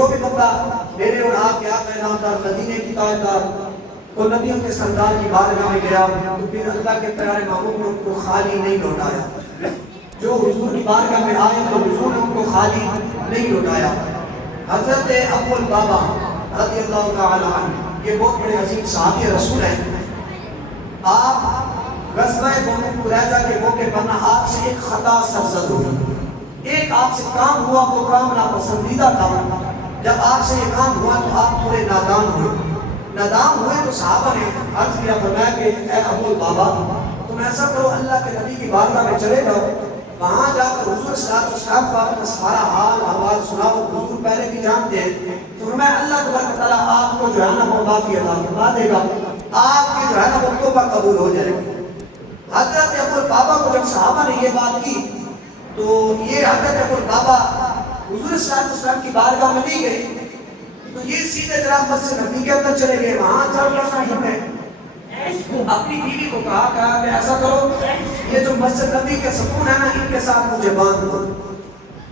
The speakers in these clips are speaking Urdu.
جو بھی بندہ میرے اور آپ کے آقا نامدار مدینے کی تاجدار اور نبیوں کے سردار کی بارگاہ میں گیا تو پھر اللہ کے پیارے محبوب نے ان کو خالی نہیں لوٹایا. جو حضور کی بارگاہ میں آئے تو حضور نے ان کو خالی نہیں لوٹایا. حضرت ابو البابا رضی اللہ تعالی عنہ یہ بہت بڑے عظیم صحابی رسول ہیں. آپ غزوہ بنو قریظہ کے موقع پر نہ آپ سے ایک خطا سرزد ہوئی. ایک آپ سے کام ہوا تو کام ناپسندیدہ تھا. جب آپ سے یہ کام ہوا تو آپ تھوڑے نادان ہوئے. نادان ہوئے تو صحابہ نے عرض کیا فرمایا کہ اے ابو البابا تم ایسا کرو اللہ کے نبی کی بارگاہ میں چلے جاؤ, وہاں جا کر حضور صلی اللہ علیہ وسلم کا اپنا سارا حال احوال سناؤ. حضور پہلے بھی جانتے ہیں تو میں اللہ تبارک تعالیٰ آپ کو جو ہے نا وہ معافی عطا فرما دے گا, آپ کی جو ہے نا وہ توبہ قبول ہو جائے گی. حضرت ابو البابا کو جب صحابہ نے یہ بات کی تو یہ حضرت ابو البابا حضور صلی اللہ علیہ وسلم کی بارگاہ میں نہیں گئے تو یہ سیدھے طرح مسجد نبی کے اندر چلے گئے. وہاں چل کر صاحب نے اپنی بیوی کو کہا کہ ایسا کرو یہ جو مسجد نبی کے ستون ہے نا ان کے ساتھ مجھے باندھ دو,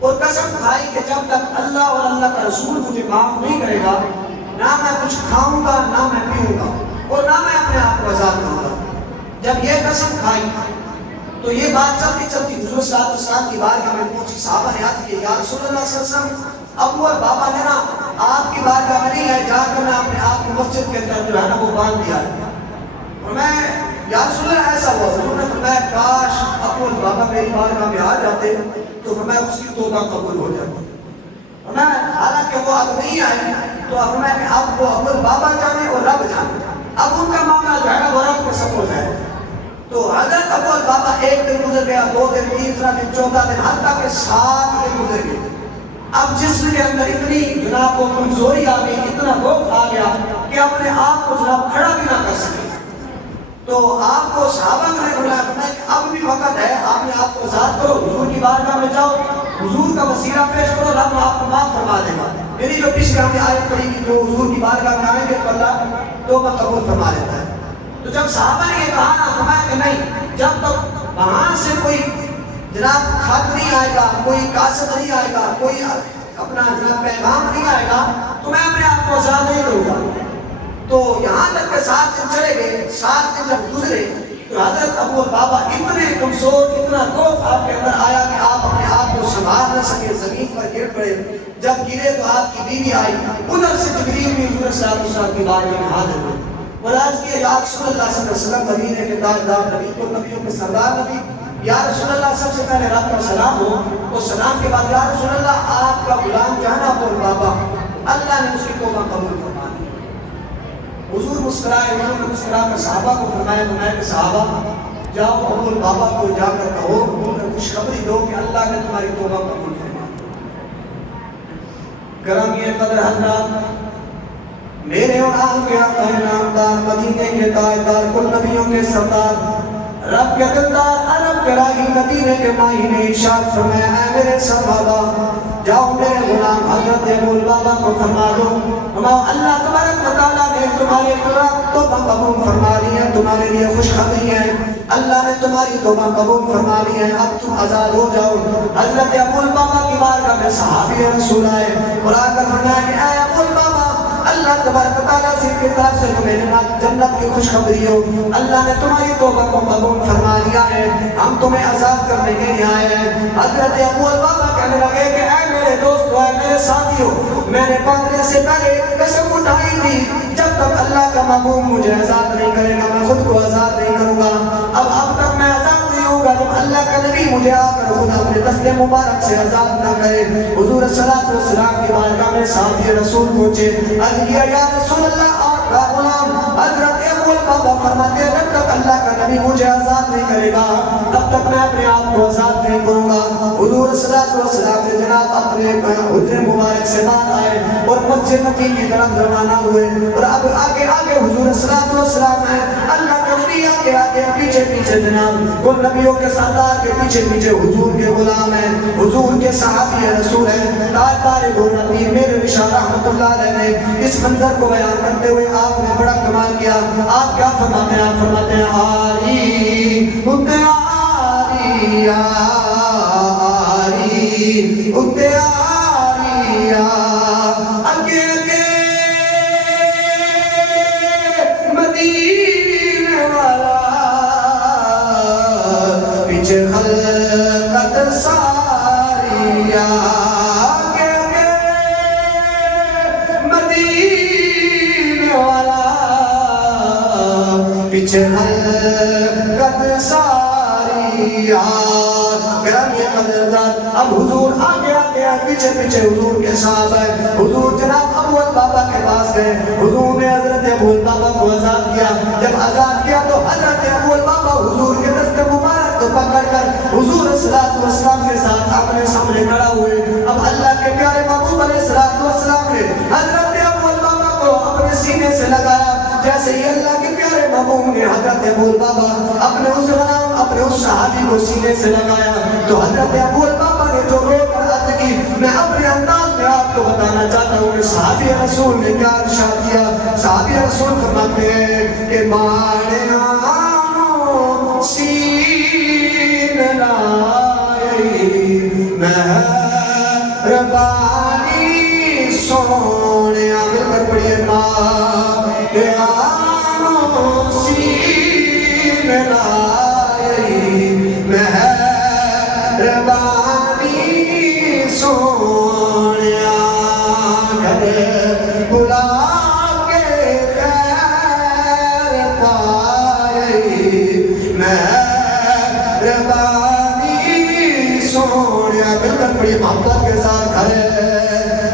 اور قسم کھائی کہ جب تک اللہ اور اللہ کا رسول مجھے معاف نہیں کرے گا نہ میں کچھ کھاؤں گا نہ میں پیوں گا اور نہ میں اپنے آپ کو آزاد کروں گا. جب یہ قسم کھائی تو یہ بات چلتی چلتی حضور صلی اللہ علیہ وسلم کی بارگاہ میں پہنچی. صحابہ نے عرض کیا یا رسول اللہ صلی اللہ علیہ وسلم ابو اور بابا نے نا آپ کی بارگاہ میں نہیں ہے, جا کر میں اپنے آپ کو مسجد کے اندر جو ہے نا وہ باندھ دیا ہے. اور میں یا رسول اللہ ایسا ہوا. حضور نے فرمایا کاش ابو اور بابا میری بارگاہ میں آ جاتے تو فرمایا اس کی توبہ قبول ہو جاتی. اور میں حالانکہ وہ اب نہیں آئے تو فرمایا کہ اب وہ ابو اور بابا جانے اور رب جانے, اب ان کا معاملہ جو ہے نا وہ رب کے سپرد ہے. تو حضرت ابو البابا ایک دن گزر گیا, 2 دن, تیسرا دن, 14 دن, حتیٰ کہ 7 دن گزر گئے. اب جسم کے اندر اتنی جناب کو کمزوری آ گئی, اتنا خوف آ گیا کہ اپنے آپ کو جناب کھڑا بھی نہ کر سکے. تو آپ کو صحابہ نے بلایا کہ اب بھی وقت ہے, آپ نے آپ کو آزاد کرو, حضور کی بارگاہ میں جاؤ, حضور کا وسیلہ پیش کرو, رب آپ کو معاف فرما دے گا. میری جو پچھلے ہم نے آیت پڑھی کہ جو حضور کی بارگاہ میں آئیں گے تو اللہ توبہ قبول فرما لیتا ہے. تو جب صحابہ نے یہ کہا نا فرمایا کہ نہیں, جب تک وہاں سے کوئی جناب خط نہیں آئے گا, کوئی قاصد نہیں آئے گا, کوئی اپنا جناب پیغام نہیں آئے گا تو میں اپنے آپ کو آزاد نہیں کروں گا. تو یہاں تک کہ 7 دن چلے گئے. 7 دن جب گزرے تو حضرت ابو البابا اتنے کمزور, اتنا خوف آپ کے اندر آیا کہ آپ اپنے آپ کو سنبھال نہ سکے, زمین پر گر پڑے. جب گرے تو آپ کی بیوی آئی, ادھر سے جبریل بھی حضور صلی اللہ علیہ وسلم کی بارگاہ میں حاضر ہوئے. عرض کیا یا رسول اللہ صلی اللہ علیہ وسلم مدینے کے تاجدار نبی کو نبیوں کے سردار نبی, یا رسول اللہ سب سے پہلے رب کا سلام ہو. اور سلام کے بعد یا رسول اللہ آپ کا غلام جانا ابو البابا اللہ نے اس کی توبہ قبول فرما دی. حضور مسکرائے, انہوں نے مسکرا کر صحابہ کو فرمایا کہ صحابہ جاؤ ابو البابا کو جا کر کہو, انہیں خوشخبری دو کہ اللہ نے تمہاری توبہ قبول فرما دی. گرامی قدر حضرات, میرے اور آپ کے آقا نامدار مدینے کے تاجدار کل نبیوں کے سردار رب کے دلدار عرب کے راہی مدینے کے ماہی نے ارشاد فرمایا اے میرے صحابہ جاؤ میرے غلام حضرت ابو البابا کو فرما دو اللہ تبارک و تعالیٰ نے تمہاری توبہ قبول فرما لی ہے, تمہارے لیے خوشخبری ہے, اللہ نے تمہاری توبہ قبول فرما لی ہے, اب تم آزاد ہو جاؤ. حضرت ابو البابا کی بارگاہ میں صحابی رسول آئے اور آ کر فرمایا کہ اے ابو البابا اللہ تبارک و تعالیٰ سے کی طرف سے تمہیں جنت کی خوشخبری ہو, اللہ نے تمہاری توبہ کو قبول فرما لیا ہے, ہم تمہیں آزاد کرنے کے لیے آئے ہیں. حضرت ابو البابا کہنے لگے کہ اے میرے دوستو, اے میرے ساتھیو, میں نے پڑھنے سے پہلے قسم اٹھائی تھی جب تک اللہ کا محبوب مجھے آزاد نہیں کرے گا میں خود کو آزاد نہیں کروں گا. اب تک میں آزاد نہیں ہوں گا جب اللہ کا نبی مجھے آ کر خود اپنے دست مبارک سے آزاد نہ کرے. حضور صلی اللہ علیہ وسلم کی بارگاہ میں صحابی رسول پہنچے, عرض کیا یا رسول اللہ آپ کا غلام. حضرت ابو البابا فرماتے ہیں جب تک اللہ کا نبی مجھے آزاد نہیں کرے گا تب تک میں اپنے آپ کو آزاد نہیں کروں گا. حضور صلی اللہ علیہ وسلم سے جناب اپنے حجر مبارک سے باہر آئے اور مسجد نبی کی طرف روانہ ہوئے, اور اب آگے حضور صلی اللہ علیہ وسلم ہے, اللہ کا نبی آگے پیچھے پیچھے جناب وہ نبیوں کے سردار کے پیچھے پیچھے حضور کے غلام ہیں, حضور کے صحابی رسول ہیں. تاجدار گو نبی میرے رشاہ رحمت اللہ علیہ نے اس منظر کو بیان کرتے ہوئے آپ نے بڑا کمال کیا. آپ کیا فرماتے ہیں؟ آپ فرماتے ہیں آری اتے آری آری اتے آری پیچھے خلقت ساری گرامی قدردان اب حضور آگے آگے پیچھے پیچھے حضور کے ساتھ ہے حضور جناب ابوال بابا کے پاس گئے حضور نے حضرت ابوال بابا کو آزاد کیا جب آزاد کیا تو حضرت ابوال بابا حضور کے دست مبارک کو پکڑ کر حضور صلی اللہ علیہ وسلم کے ساتھ اپنے سامنے کھڑا ہوئے اب اللہ کے پیارے محبوب علیہ السلام نے حضرت ابوال بابا کو اپنے سینے سے لگایا جیسے ہی اللہ کے پیارے محبوب نے حضرت ابوال بابا اپنے اس غلام اپنے اس صحابی کو سینے سے لگایا تو حضرت ابوال بابا نے جو رو کر عرض کی میں اپنے انداز میں آپ کو بتانا چاہتا ہوں کہ صحابی رسول نے کیا ارشاد کیا صحابی رسول فرماتے ہیں کہ مانو سین لائی مہربانی سونے آمد کر پڑیے مانو سین لائی مہربانی سونے گھر بلا کے خیر پائی مہربانی سونے بلکل بڑی محبت کے ساتھ گھر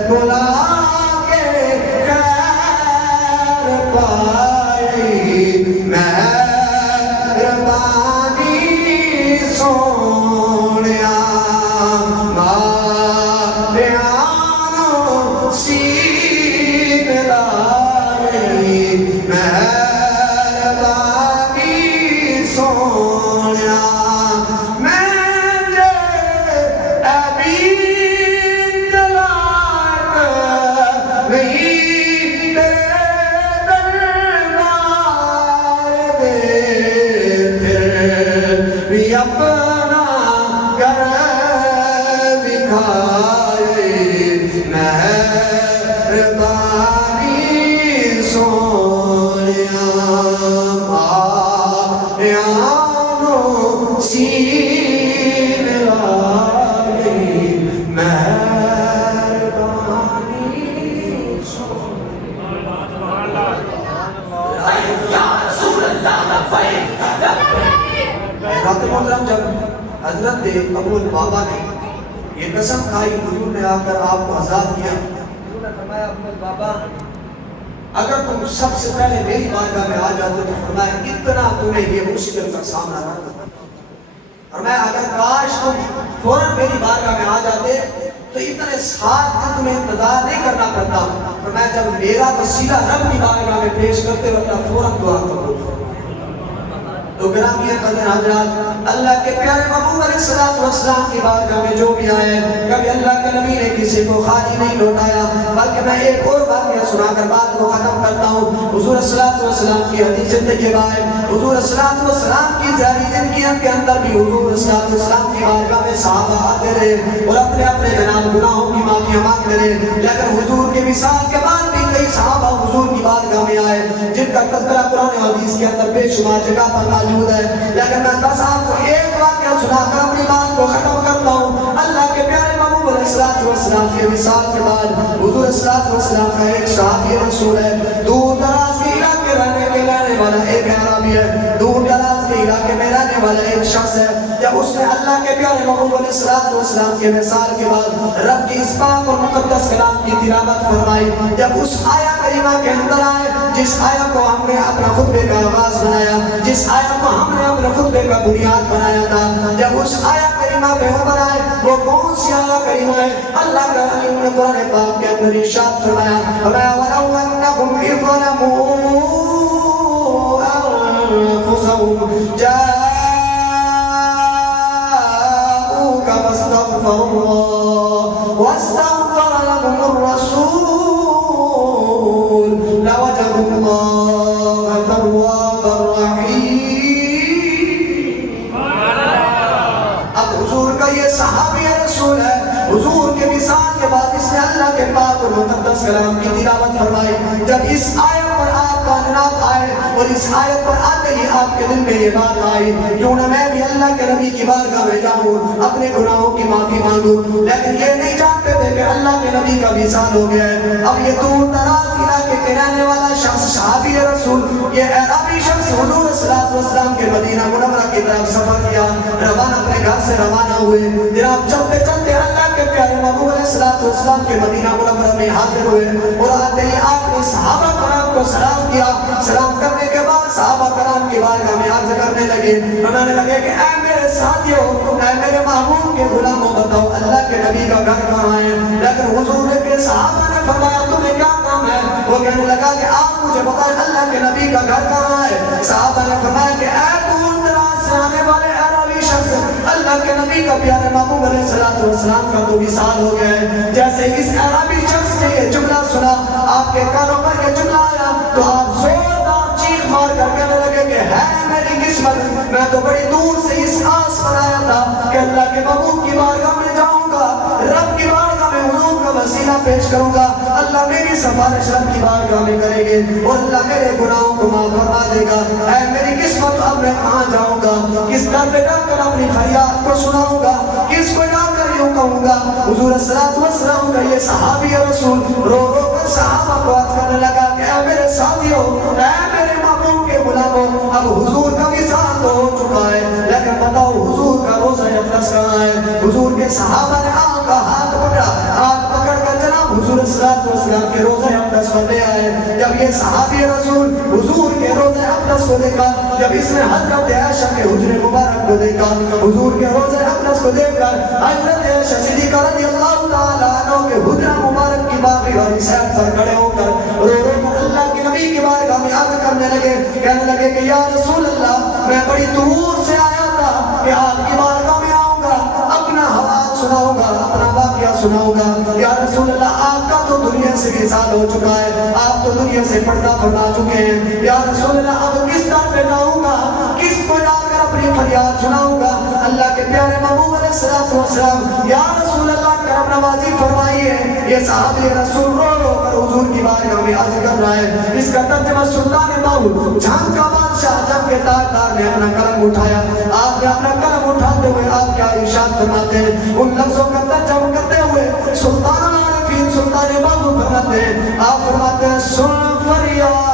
بلا کے خیر پائی مہربانی سونے مانو سین لائی مہربانی سونے میں ابھی طلاق نہیں دربار دے پھر بھی اپنا گھر دکھائے مہربانی سونیا مانو سین لائی مہربانی سونیا رات محترم جب حضرت ابوال بابا نے یہ قسم کھائی حضور نے آ کر آپ کو آزاد کیا حضور نے فرمایا ابوال بابا اگر تم سب سے پہلے میری بارگاہ میں آ جاتے تو فرمایا اتنا تمہیں یہ مشکل کا سامنا نہ کرنا فرمایا اگر کاش تم فوراً میری بارگاہ میں آ جاتے تو اتنے ساتھ تمہیں انتظار نہیں کرنا پڑتا فرمایا جب میرا وسیلہ رب کی بارگاہ میں پیش کرتے وقت فوراً دعا کرو تو گرامی قدر حضرات اللہ کے پیارے محبوب علیہ السلام کی بارگاہ میں جو بھی آئے کبھی اللہ کے نبی نے کسی کو خالی نہیں لوٹایا بلکہ میں ایک اور واقعہ سنا کر بات کو ختم کرتا ہوں حضور صلی اللہ علیہ وسلم کی حدیث زندگی بعد حضور صلی اللہ علیہ وسلم کی ظاہری زندگیوں کے اندر بھی حضور صلی اللہ علیہ وسلم کی بارگاہ میں صحابہ آتے رہے اور اپنے اپنے جناب گناہوں کی معافی مانگتے رہے لیکن حضور کے وصال کے بعد بھی کئی صحابہ حضور کی بارگاہ میں آئے جن کا تذکرہ قرآن و حدیث کے اندر بے شمار جگہ پر موجود ہے لیکن میں بس آپ کو ایک واقعہ سنا کر اپنی بات کو ختم کرتا ہوں اللہ کے پیارے محبوب علیہ السلام کے وصال کے بعد حضور صلی اللہ علیہ وسلم کا ایک صحابی رسول ہے دور دراز کے علاقے رہنے والا ایک عربی ہے دور دراز کے علاقے میں رہنے والا ایک شخص ہے جب اس نے اللہ کے پیارے محبوب علیہ السلام کے وصال کے بعد رب کی اس پاک اور مقدس کلام کی تلاوت فرمائی جب اس آیہ کریمہ کے اندر آئے جس آیہ کو ہم نے اپنا خطبے کا آغاز بنایا جس آیہ کو ہم نے اپنے خطبے کا بنیاد بنایا تھا جب اس آیہ کریمہ پہ ہم بنائے وہ کون سی آیہ کریمہ ہے اللہ کا علیم نے قرآن پاک کے اندر ارشاد فرمایا وَلَوْ أَنَّهُمْ إِذْ ظَلَمُوا أَنفُسَهُمْ جَاءُوكَ فَاسْتَغْفَرُوا اللَّهَ وَاسْتَغْفَرَ لَهُمُ الرَّسُولُ لَوَجَدُوا اللَّهَ تَوَّابًا رَحِيمًا اب حضور کا یہ صحابی رسول ہے حضور کے وصال کے بعد اس نے اللہ کے پاک اور مقدس کلام کی تلاوت فرمائی جب اس آیت پر آپ کا جناب آئے اور اس آیت پر آتے ہی آپ کے دل میں یہ بات آئی کیوں نہ میں بھی اللہ کے نبی کی بارگاہ میں جاؤں اپنے گناہوں کی معافی مانگوں لیکن یہ نہیں جانتے تھے کہ اللہ کے نبی کا وصال ہو گیا ہے. اب یہ دور دراز علاقے کے رہنے والا شخص صحابی رسول یہ عربی شخص حضور صلی اللہ علیہ وسلم کے مدینہ منورہ کی طرف سفر کیا, روانہ اپنے گھر سے روانہ ہوئے. جناب چلتے چلتے اللہ کے پیارے محبوب علیہ السلام کے مدینہ منورہ میں حاضر ہوئے اور آتے ہی آپ نے صحابہ کرام کو سلام کیا. سلام کرنے کے بعد صحابہ کرام کی بارگاہ میں عرض کرنے لگے, بنانے لگے کہ اے میرے ساتھیوں, اے میرے محبوب کے غلاموں, بتاؤ اللہ کے نبی کا گھر کہاں ہے؟ لیکن حضور کے صحابہ نے فرمایا تمہیں کیا کام ہے؟ وہ کہنے لگا کہ آپ مجھے بتائیں اللہ کے نبی کا گھر کہاں ہے؟ صحابہ نے فرمایا کہ اے دور دراز سے آنے والے عربی شخص, اللہ کے نبی کا پیارے محبوب علیہ السلام کا تو وصال ہو گیا ہے. جیسے اس عربی شخص نے یہ جملہ سنا, آپ کے کانوں پر یہ جملہ آیا تو آپ زوردار چیخ مار کر کہنے لگے کہ ہے میری قسمت, میں تو بڑی دور سے اس آس پر آیا تھا کہ اللہ کے محبوب کی بارگاہ میں جاؤں گا, رب کی بارگاہ میں حضور کا وسیلہ پیش کروں گا, اللہ میری سفارش رب کی بارگاہ میں کرے گے اور اللہ میرے گناہوں کو معاف فرما دے گا. اے میری قسمت, اب میں کہاں جاؤں گا؟ کس در پہ جا کر اپنی فریاد کو سناؤں گا؟ کس کو جا کر یوں کہوں گا؟ حضور صلی اللہ علیہ وسلم کا یہ صحابی رسول رو رو کر صحابہ کو عرض کرنے لگا کہ اے میرے ساتھیوں, اے میرے محبوب کے غلاموں, اب حضور کا وصال تو ہو چکا ہے, لیکن بتاؤ حضور کا روزہ اقدس کہاں ہے؟ حضور کے صحابہ نے آپ کا ہاتھ پکڑا, ہاتھ پکڑ کر جناب حضور صلی اللہ علیہ وسلم کے روزہ اقدس پر لے آئے. جب یہ صحابی رسول حضور کے روزہ اقدس کو دیکھا, جب اس نے حضرت عائشہ کے حجرے مبارک کو دیکھا, حضور کے روزہ اقدس کو دیکھ کر حضرت عائشہ صدیقہ رضی اللہ تعالیٰ عنہ کے حجرہ مبارک کی باقی والی صحت پر کھڑے ہو کر رو رو کر اللہ کے نبی کی بارگاہ میں عرض کرنے لگے, کہنے لگے کہ یا رسول اللہ, میں بڑی دور سے آیا تھا کہ آپ کی بارگاہ میں آؤں گا, اپنا حوال سناؤں گا, اپنا واقعہ سناؤں گا. یا رسول اللہ, آپ کا تو دنیا سے وصال ہو چکا ہے, آپ تو دنیا سے پردہ فرما چکے ہیں. یا رسول اللہ, اب کس در پہ جاؤں گا, کس کو جا کر اپنی فریاد سناؤں گا؟ اللہ کے پیارے محبوب علیہ السلام, یا رسول اللہ کرم نوازی فرمائیے. یہ صحابی رسول رو رو کر حضور کی بارگاہ میں عرض کر رہا ہے. اس کا ترجمہ سلطان باہو جھنگ کا بادشاہ جب کے تاجدار نے اپنا قلم اٹھایا, آپ نے اپنا قلم اٹھاتے ہوئے آپ کیا ارشاد فرماتے ہیں؟ ان لفظوں کا ترجمہ کرتے ہوئے سلطان العارفین سلطان باہو فرماتے ہیں, آپ فرماتے ہیں سن فریاد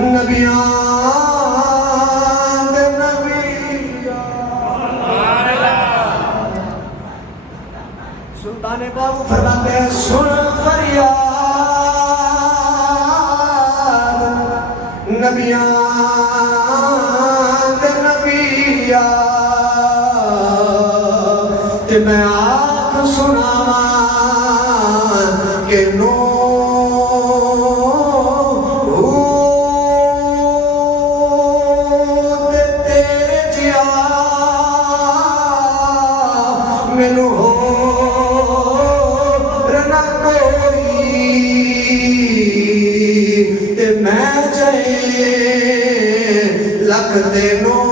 نبیان سلطان باہو فرماتے ہیں سن فریاد نبیان نبیا, کہ میں آپ سناواں کہ نو تیرے جیا مینو ہو رنا کوئی, تے میں جائے لکھ دے نو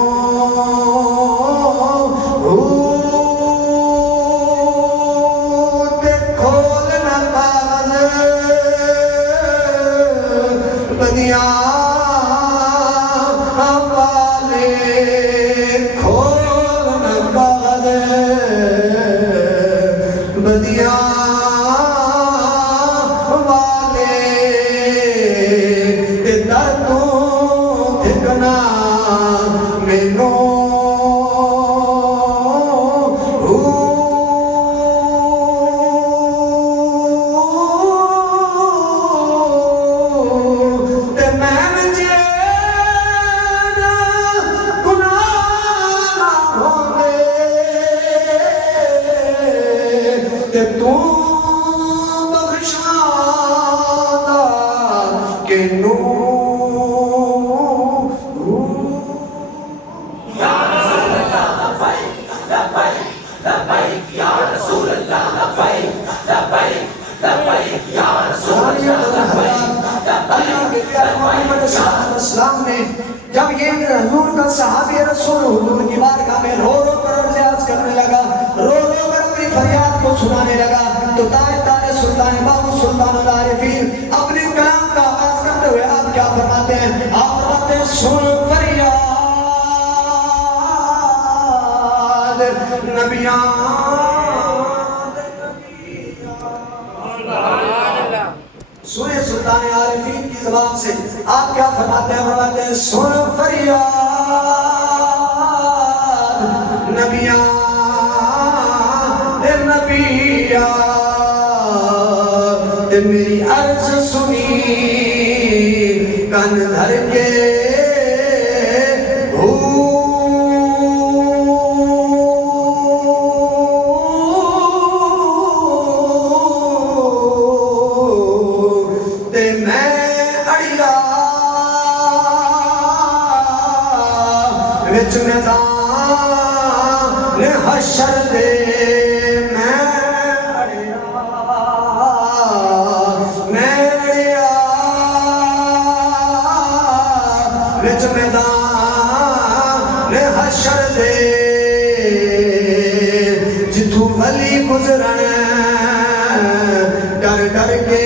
جب یہ حضور کا صحابی رسول حضور کی بارگاہ میں رو رو کر عرض کرنے لگا, رو رو کر اپنی فریاد کو سنانے لگا, تو تاجدار سلطان باہو سلطان العارفین اپنے کلام کا آغاز کرتے ہوئے آپ کیا فرماتے ہیں؟ آپ فرماتے ہیں سن فریاد سورہ سلطان عارفین کی زبان سے آپ کیا فرماتے ہیں؟ فرماتے ہیں سن فریاد نبیاں اے نبیاں اے میری عرض سنی کن دھر کے میدان حشر دے میں اڑیا وچ میدان حشر دے جتھوں ولی گزرن ڈر ڈر کے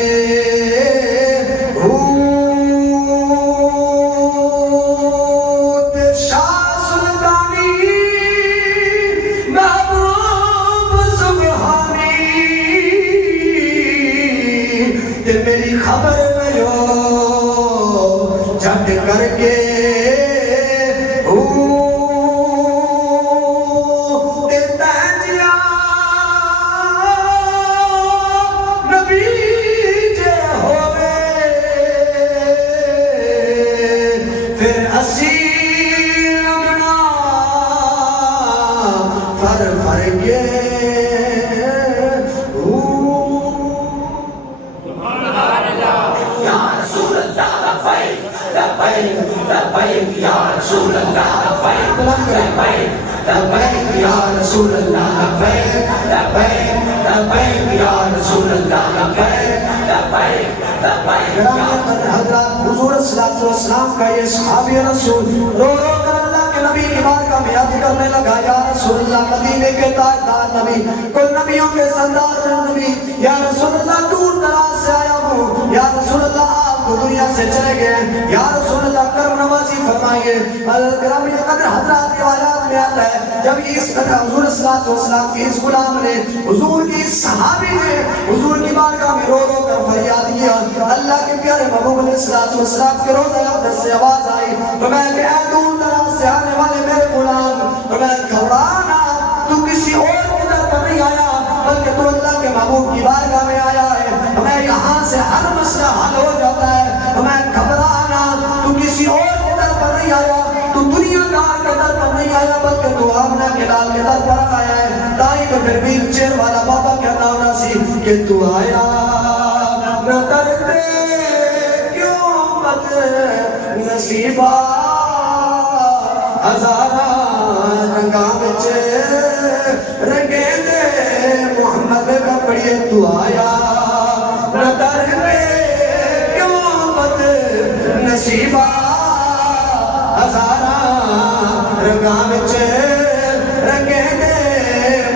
میری خبر میو جھٹ کر کے نبی جے ہوئے پھر اسی لگنا فر فر کے لبیک یا رسول اللہ لبیک لبیک لبیک یا رسول اللہ لبیک لبیک لبیک یا رسول اللہ لبیک لبیک لبیک حضرات حضور صلی اللہ علیہ وسلم کا یہ صحابی رسول رو رو کر اللہ کے نبی کی بارگاہ میں یاد کرنے لگا یا رسول اللہ مدینے کے تاجدار نبی کل نبیوں کے سردار نبی یا رسول اللہ دور دراز سے آیا ہوں یا رسول اللہ دنیا سے چلے گئے یا رسول اللہ کرم نوازی فرمائیے گرامی قدر حضرات روایات میں آتا ہے جب اس قدر حضور صلی اللہ علیہ وسلم کی اس غلام نے حضور کی صحابی نے حضور کی بارگاہ میں رو رو کر فریاد کیا اللہ کے پیارے محبوب علیہ السلام کے روزہ اقدس سے آواز آئی تو میں کہ اے دور دراز سے آنے والے میرے غلام تو میں گھبرانا تو کسی اور کی در پر نہیں آیا بلکہ تو اللہ کے محبوب کی بارگاہ میں آیا ہے ہمیں یہاں سے ہر مسئلہ حل ہو جاتا ہے ہمیں گھبرانا تو کسی اور کے در پر نہیں آیا تو دنیا دار کے در پر نہیں آیا بلکہ تو آمنہ کے لال کے در پر آیا ہے تائی تو پھر ویر چیر والا بابا کہنا ہونا سی کہ تو آیا نہ کرتے کیوں بد نصیبہ ہزارہ رنگاں بچے رنگے دے محمد کا پڑیے تو آیا نہ کرتے نصیبہ ہزارہ رنگاں بچے رنگے دے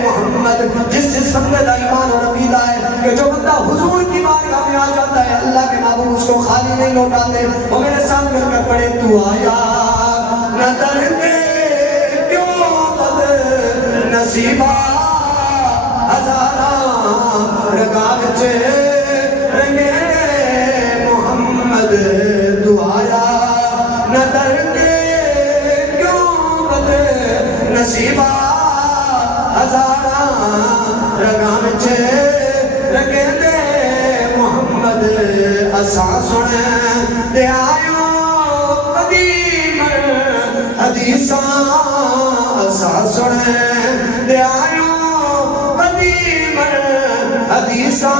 محمد جس بندے دا ایمان اور عقیدہ ہے کہ جو بندہ حضور کی بارگاہ میں آ جاتا ہے اللہ کے محبوب اس کو خالی نہیں لوٹاتے وہ میرے سامنے کر پڑے تو آیا نہ درتے کیوں بد نصیبہ ہزارہ رنگاں بچے رنگے دے محمد تو آیا نہ درتے کیوں بد نصیبہ ہزارہ رنگاں بچے رنگے دے محمد اساں سنے دے آیو قدیم حدیثاں اساں سنے دے آیو قدیم حدیثاں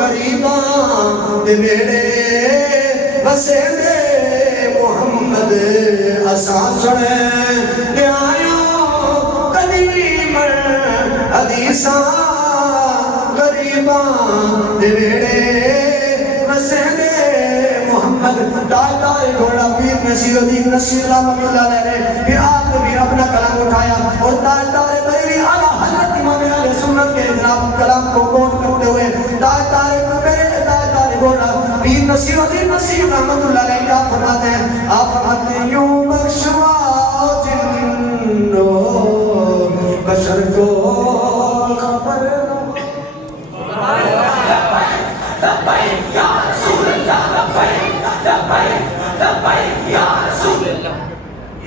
غریباں دے میرے بسے دے محمد اساں سنے دے آیو قدیم حدیثاں غریباں دے میرے بسے دے محمد دائے گھوڑا پیر نصیر الدین نصیر رحمت اللہ علیہ پھر آپ نے بھی اپنا کلام اٹھایا اور دائے بریلی اعلیٰ حضرت امام علیہ سنت کے جناب کلام کو کوٹ کرتے ہوئے دائے گھوڑا پیر نصیر الدین نصیر رحمت اللہ علیہ کیا فرماتے ہیں آپ فرماتے ہیں یوں بخشوا جنو بشر کو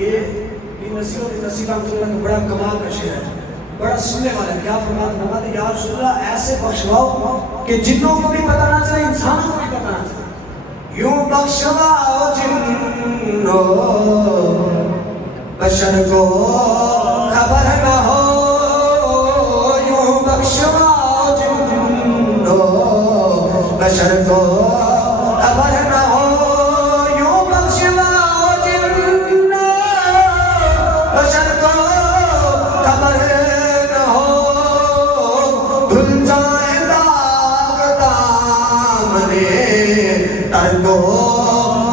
یہ نصیب رحمۃ اللہ کا بڑا کمال کا شعر ہے، بڑا سننے والا ہے. کیا فرماتے یا رسول اللہ ایسے بخشواؤ کہ جنوں کو بھی پتہ نہ چلے، انسانوں کو بھی پتہ نہ چلے. یوں بخشواؤ جنوں بشر کو خبر نہ ہو، یوں بخشواؤ جنوں بشر کو خبر نہ ہو، یوں بخشواؤ جنوں بشر کو خبر نہ ہو. دھل جائے داغ دامنے تر کو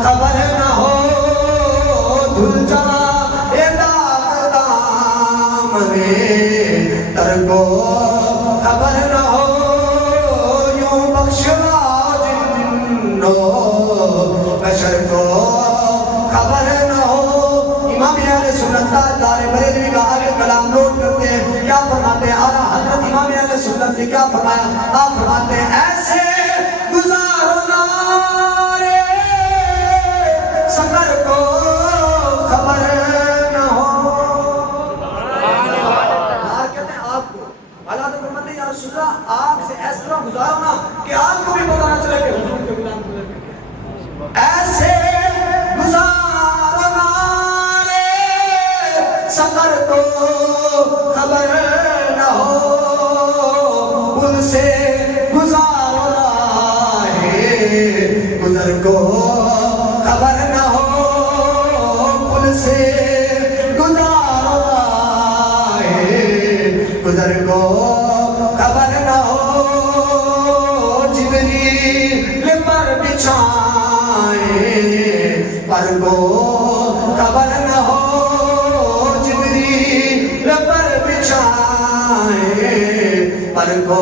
خبر نہ ہو، دھل جائے داغ دامنے تر کو خبر نہ ہو، یوں بخشواؤ جنوں بشر کو خبر نہ ہو. امام اہل سنت تاجدار بریلوی کا آگے کلام نوٹ کرتے ہیں. کیا فرماتے ہیں اعلیٰ حضرت امام اہل سنت نے کیا فرمایا؟ آپ فرماتے ہیں ایسے گزارو نارے سفر کو خبر نہ ہو. نار کہتے ہیں آگ کو. اعلیٰ حضرت فرماتے ہیں یا رسول اللہ آگ سے اس طرح گزارو نا کہ آگ کو بھی پتہ نہ چلے کہ حضور کے غلام گزر گئے. ایسے گزارو نارے سفر کو خبر نہ ہو، ان سے گزارو راہ گزر کو خبر نہ ہو، ان سے گزارو راہ گزر کو خبر نہ ہو. جبریل پر بچھائے پر کو خبر نہ ہو، جبریل پر بچھائے پر کو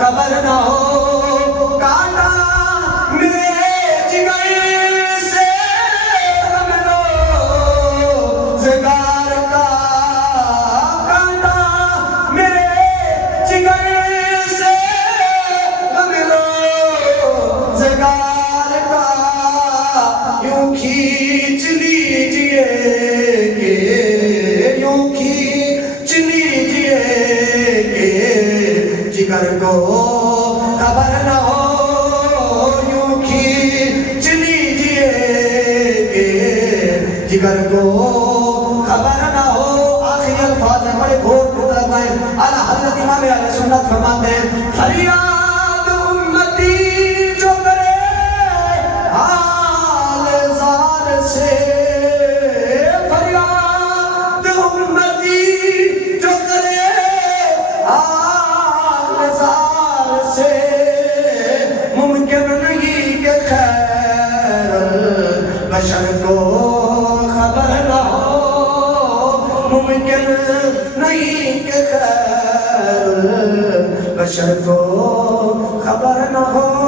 خبر نہ ہو. کاٹا میرے جگر سے رملو زگار کا، کاٹا میرے جگر سے رملو زگار کا، یوں کھینچ لیجئے کہ یوں کھینچ لیجئے کہ جگر کو خبر نہ ہو، یوں کھینچ لیجئے کہ جگر کو خبر نہ ہو. آخری الفاظ ہیں بڑے گھوٹ مطلب ہیں. اعلیٰ حضرت امام اہل سنت فرماتے ہیں فریاد امتی جو کرے حال زار سے، فریاد امتی جو کرے حال زار سے، ممکن نہیں کہ خیر البشر کو خبر نہ ہو، ممکن نہیں کہ خیر البشر کو خبر نہ ہو.